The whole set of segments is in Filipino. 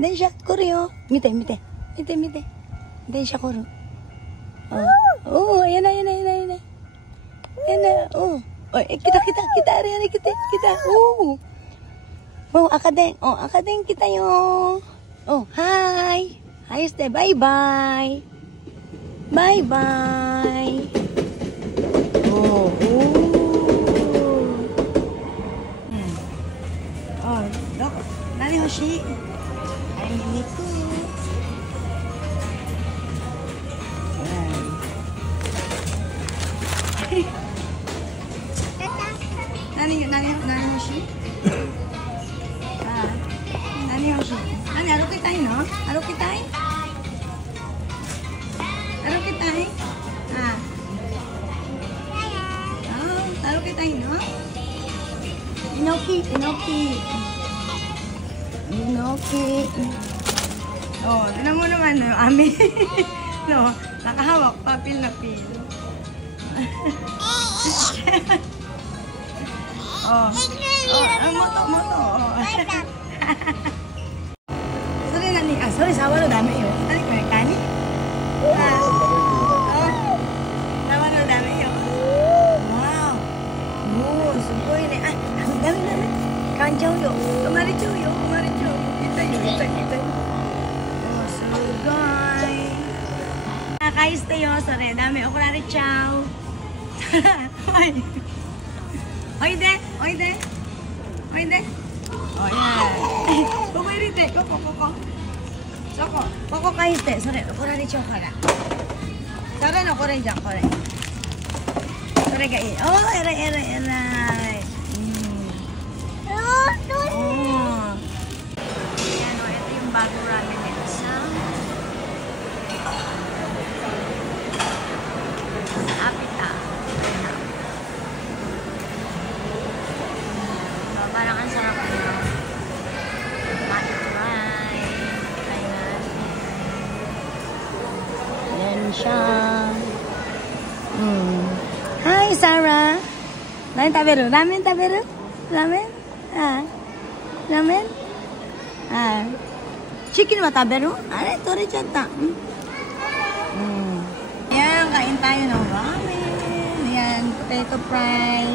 電車来るよ。見て見て。見て見て。電車来る。おお、やなやなやなやな。やな、おお。おい、来た来た来た。あれあれ来て来た。おお。お、赤電。お、赤電来たよ。お、はーい。はいして、バイバイ。バイバイ。おお。どこ何欲しい？はい、見に行く。何欲しい？何欲しい？何歩きたいの？歩きたい？歩きたい？歩きたいの？Inoki. Oh, tignan mo naman, no? Ami. No, nakahawak pa, pil na pil. Ang moto. Sorry, sawa no dami yun. Talik mo yung kani? Sawa no dami yun. Wow. Sugoi ne. Dami. Kanjaw yo. Kumarichaw yo. Kita. Sugoi. Nakaiste yo. Sorry, dami. Okurari chow. Oide. Oh, yan. Koko irite. Koko. Koko kaiste. Sorry, okurari chow kara. Sara no, kore dyan, kore. Kore ga i. Oh, eray. Ayan o, ito yung bagong ramen nila sa Apita. So, parang ang sarap nito. Try. Try natin. Ayan siya. Hi, Sarah. Ramen taberu? Ramen? Ramen? Chicken wa taberu? Are, torechatta. Ayan, kain tayo ng ramen. Ayan, potato fry.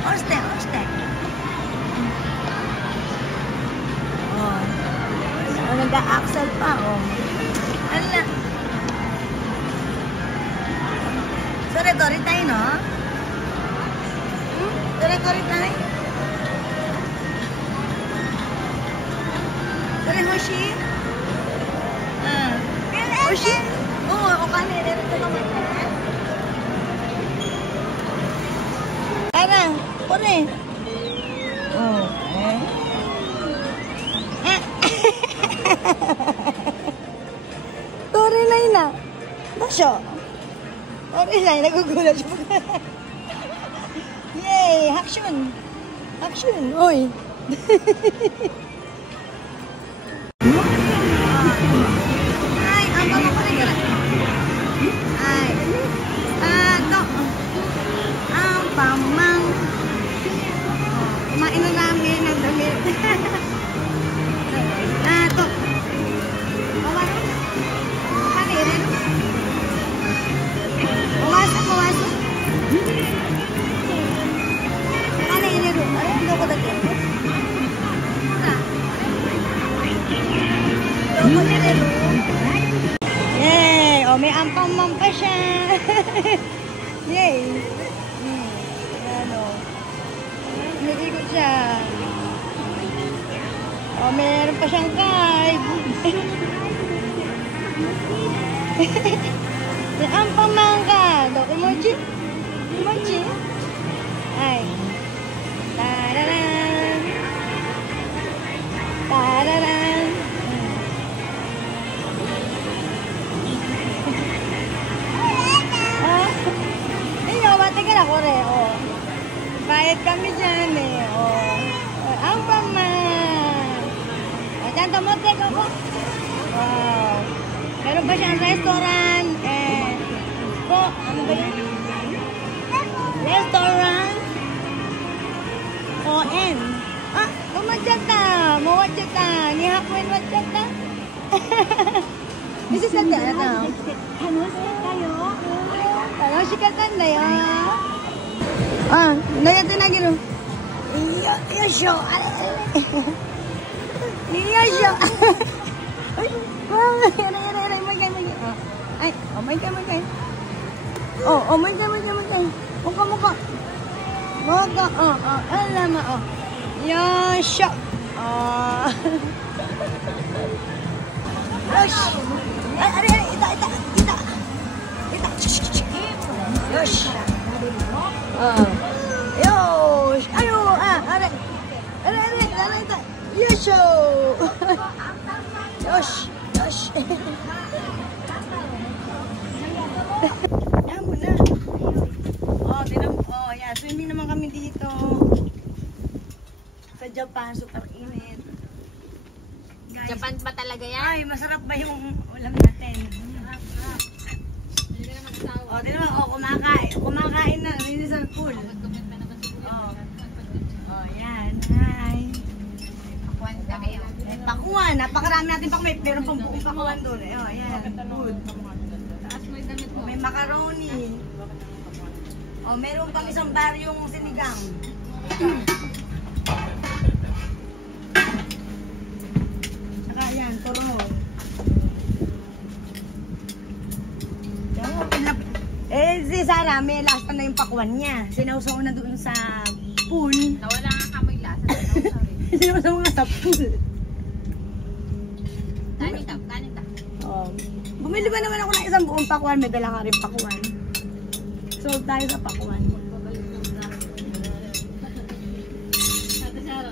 Orste. Nag-a-axel pa, Ala. Tori tayo, no? Tori tayo? Tori Hoshi? Hoshi? Oo, okane. Dito naman. Tara, kore. Tori na. Dasyo. Tori na, nagugulat siya. Yay! Action! Oy! Ay, ang baba ko rin. Ay. Ito. Ang pamang. Kumain na namin ng damit. Ito. Pumasok. Ano iniru? Ano ko dati? Yay! Oh, may ampang pa siya. Yay! Ano? Nag-ikot siya. Oh, meron pa siyang card. Ampang mangga. Emoji? Ay. Ta-da-da! Bayad kami dyan eh. Oh. Ang paman. Diyan tamote ko po. Wow. Meron pa siyang restaurant. Po, ano ba yun? Restaurant. ON. Ah, kumachata. Mawachata. Nihapuin wachata. This is the ano? Tanoshikan na yun. Ah, nagati na gino. Yosho. Yosho. Ay, wow. Yaray. Magay. Ay, oh, magay. Oh, magay. Muka. Alam mo, oh. Yosho. Yosh. Ay, ita. Yosh. Yosh. Ayo, aray. Ita. Yosho. Yosh. Yan mo na. Oh, yeah. Swimming naman kami dito. Sa Japan, super init. Guys, Japan ba talaga yan? ay, masarap ba yung ulam natin? Hindi ka na mag-asawa. Oh, di naman, kumakain na. Rinis ang pool. Oh, yan. Hi. Pakuan kami. Pakuan. Napakarami natin pakuan. Meron pang buong pakuan doon. Oh, yan. Food. Taas mo yung damit mo. May macaroni. Oh, meron pang isang baryong sinigang. Saka yan, toro. Si Sarah, may lasa na yung pakuan niya. Sinausaw na doon sa pool. Nawala nga kamoy lasa. Sinausaw nga sa pool. Kanin ka. Bumili ba naman ako ng isang buong pakuan? May dala ka rin pakuan. Sold tayo sa pakuan.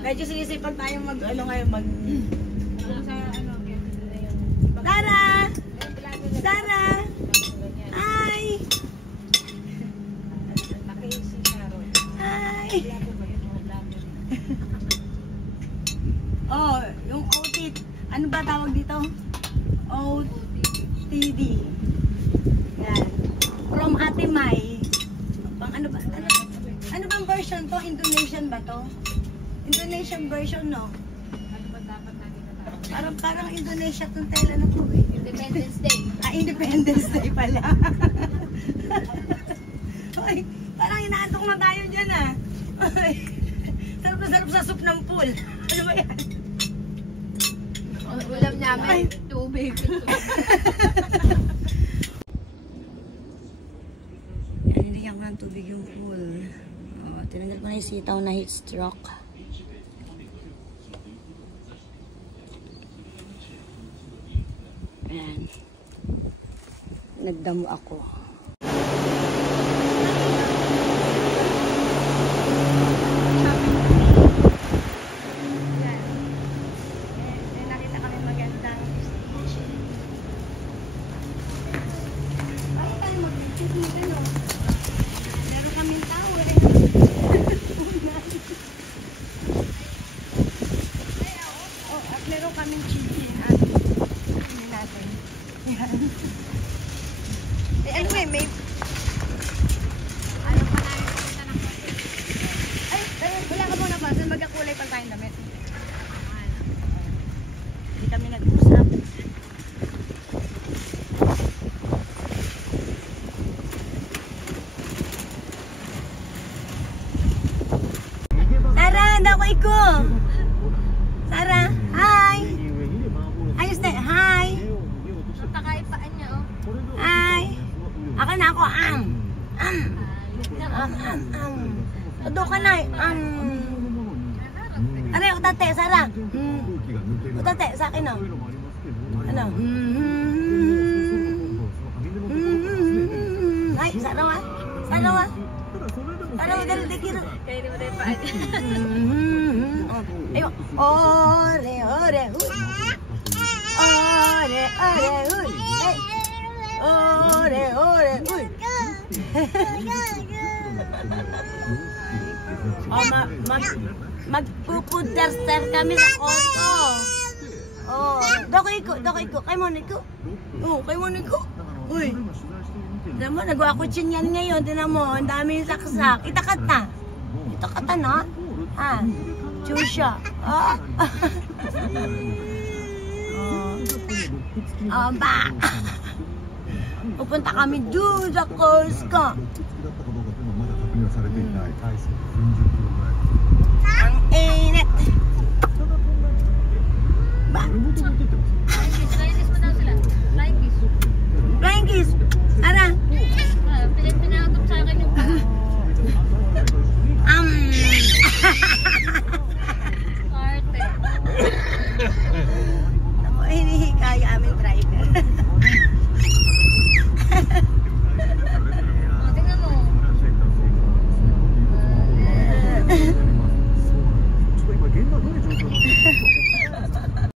Medyo sinisipan tayong Sarah! Hi! Oh, yung OTD. Ano ba tawag dito? OTD. Yan. From Ate Mai. Ano bang version to? Indonesian ba to? Indonesian version, no? Parang Indonesia itong tela na po eh. Independence Day. Independence Day pala. Ay, parang inaantok na tayo dyan ah. Ay, sarap na sarap sa soup ng pool. Ano ba yan? Ulam namin, tubig. Yan, hinigyan ko ng tubig yung pool. Oh, tinanggal ko na yung sitaw na heat stroke. Ayan. Nagdamo ako. Meron kaming tao eh. Oh, at meron kaming chicken. Hindi natin. Yan. Ano may Alam pa namin punta ng hotel. ay, wala ka muna ba? Magkakulay pa tayong damit. Hindi kami nag-usap. Sarah, hindi ako iko. Sarah, hi. Ayos na, hi. Nagkakaipaan niya, oh. Hi. Ako na ako, Ado ka na, Ano, utate, Sarah. Utate, sa akin, no? Ano? Ay, Sarah, Sarah, dali, kiro. Kaya di mo tayo paan. Ayo, ore, huy. Ore, huy. Ore, huy. Oh, magpupunterster kami sa Costco. Oh, dako iko. Kay mo niko. Oh, kay mo niko. Uy. Tinan mo, nagawa ko chinyan ngayon. Tinan mo, ang daming saksak. Itakat na. Itakat na. Ha? Chusha. Ah. Oh, ba. Pupunta kami doon sa Costco. Ang init. Ba.